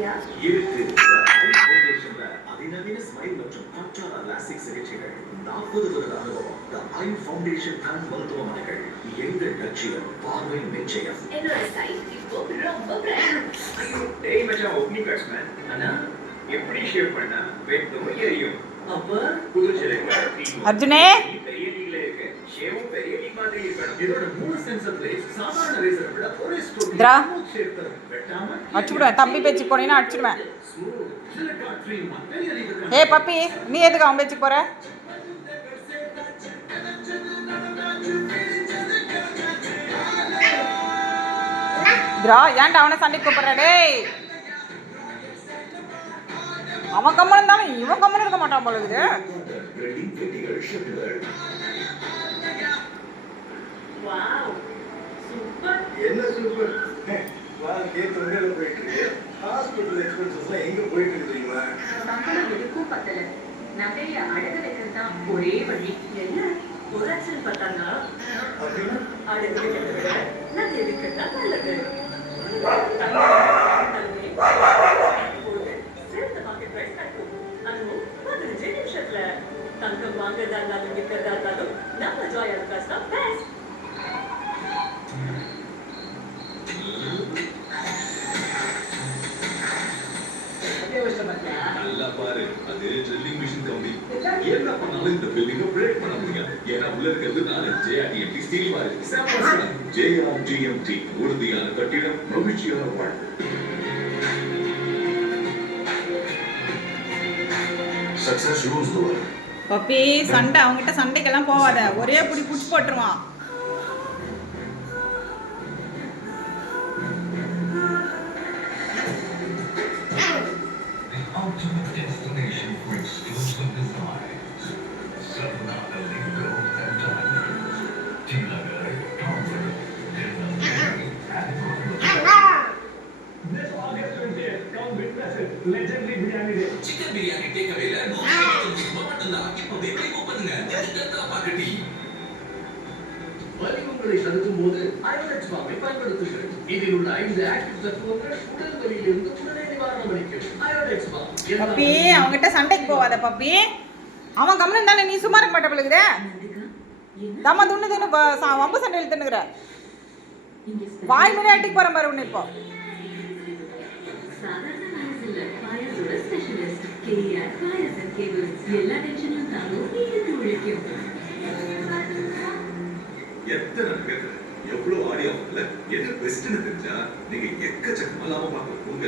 இல்லையா? இருக்கு. ஃபவுண்டேஷன்ல அதிநவீன ஸ்மைல் மற்றும் கற்றாழை லாசிக் சிகிச்சைகள் 40 வருட அனுபவம். ஐ ஃபவுண்டேஷன் கண் மருத்துவமனைகள் எங்கள் லட்சியம் பார்வை நிச்சயம். என்னோட சைஸ் இப்போ ரொம்ப பிரைட். ஐயோ டேய் மச்சான் ஓப்பனிங் கட்ஸ் மேன். அண்ணா எப்படி ஷேவ் பண்ணா வெட்டும் எரியும். அப்ப புது ஜெலக்டர் அர்ஜுனே பெரிய லீக்ல இருக்கு. ஷேவும் பெரிய லீக் மாதிரி இருக்கணும். இதோட 3 சென்சர் பிளேஸ் சாதாரண ரேசரை விட ஒரே ஸ்ட்ரோக் திரா. ஷேவ் தரும். வெட்டாம அடிச்சுடுவேன். தம்பி பேச்சு போனீங்கன்னா அடிச்சுடுவேன். ஸ்மூத் சிலிக்கா ட்ரீம் பெரிய லீக். ஏய் பப்பி, நீ எதுக்கு அவன் பேச்சுக்கு போற? திரா, ஏன்டா அவனை சண்டைக்கு கூப்பிடுற? டேய், அவன் கம்மன் இருந்தாலும் இவன் கம்மன் இருக்க மாட்டான் போல இருக்குது. Wow super. என்ன சூப்பர். வா கேட் உங்கல போயிட்டு இருக்கு. ஹாஸ்பிடல் எக்ஸ்பென்சஸ்லாம் எங்க போயிட்டு இருக்கு தெரியுமா? சம்பளம் எதுக்கும் பத்தல. நகைய அடகு வைக்கிறது தான் ஒரே வழி. என்ன புரட்சின்னு பார்த்தாங்க. அப்படின்னா அடகு வைக்கிறத விட நகை வைக்கிறது தான் நல்லது. சிறந்த மார்க்கெட் பிரைஸ் கிடைக்கும். அதுவும் 15 நிமிஷத்துல. தங்கம் வாங்குறதா இருந்தாலும் விற்கிறதா இருந்தாலும் நம்ம ஜாய் அலுகாஸ் தான் பெஸ்ட். நல்லா பாரு, அது ட்ரில்லிங் மிஷின் கம்பி. என்ன பண்ணாலும் இந்த பில்டிங்க பிரேக் பண்ண முடியாது. ஏன்னா உள்ள இருக்கிறது நானே ஜேஆர்டிஎம்டி ஸ்டீல் வாரி. ஜேஆர்டிஎம்டி உறுதியான கட்டிடம், மகிழ்ச்சியான வாழ்க்கை. Success rules the world. Puppy, சண்டை அவங்ககிட்ட சண்டைக்கெல்லாம் போவாத. ஒரே புடி புடிச்சு போட்டுருவான். Ultimate destination for exclusive designs. Savnana Gold and Diamonds. Tinagar, Comfort, Dinner, and This August 20th, come witness it. Legendary biryani day. Chicken biryani டேக்அவேல 199 மட்டும்தான். இப்போ வெற்றி கூப்பிடுங்க. டெஸ்டா பாக்கெட்டி. வலிகளை தடுக்கும் போது அயோடெக்ஸ்மாவை பயன்படுத்துங்கள். இதில் உள்ள 5 ஆக்டிவ் தத்துவங்கள் உடல் வலியிலிருந்து உடனே நிவாரணம் அளிக்கும். அயோடெக்ஸ்மா. பப்பி, அவங்ககிட்ட சண்டைக்கு போவாத பப்பி. அவன் கம்மன் இருந்தாலும் நீ சும்மா இருக்க மாட்ட போலுக்குதே. தம்ம துண்ணு துண்ணு வம்பு சண்டை இழுத்துனுக்குற. வாய் நுனி அட்டிக்கு போற மாதிரி ஒன்று இப்போ. சாதாரண வயசு இல்ல. வயசோட specialist KR wires and cables. எல்லா டென்ஷனும் தாங்கும். நீருக்கு உழைக்கும். எத்தனை பேர் எவ்வளவு ஆடியோ எது பெஸ்ட்னு தெரிஞ்சா நீங்க எக்கச்சக்கமா லாபம் பார்க்கலாம். உங்க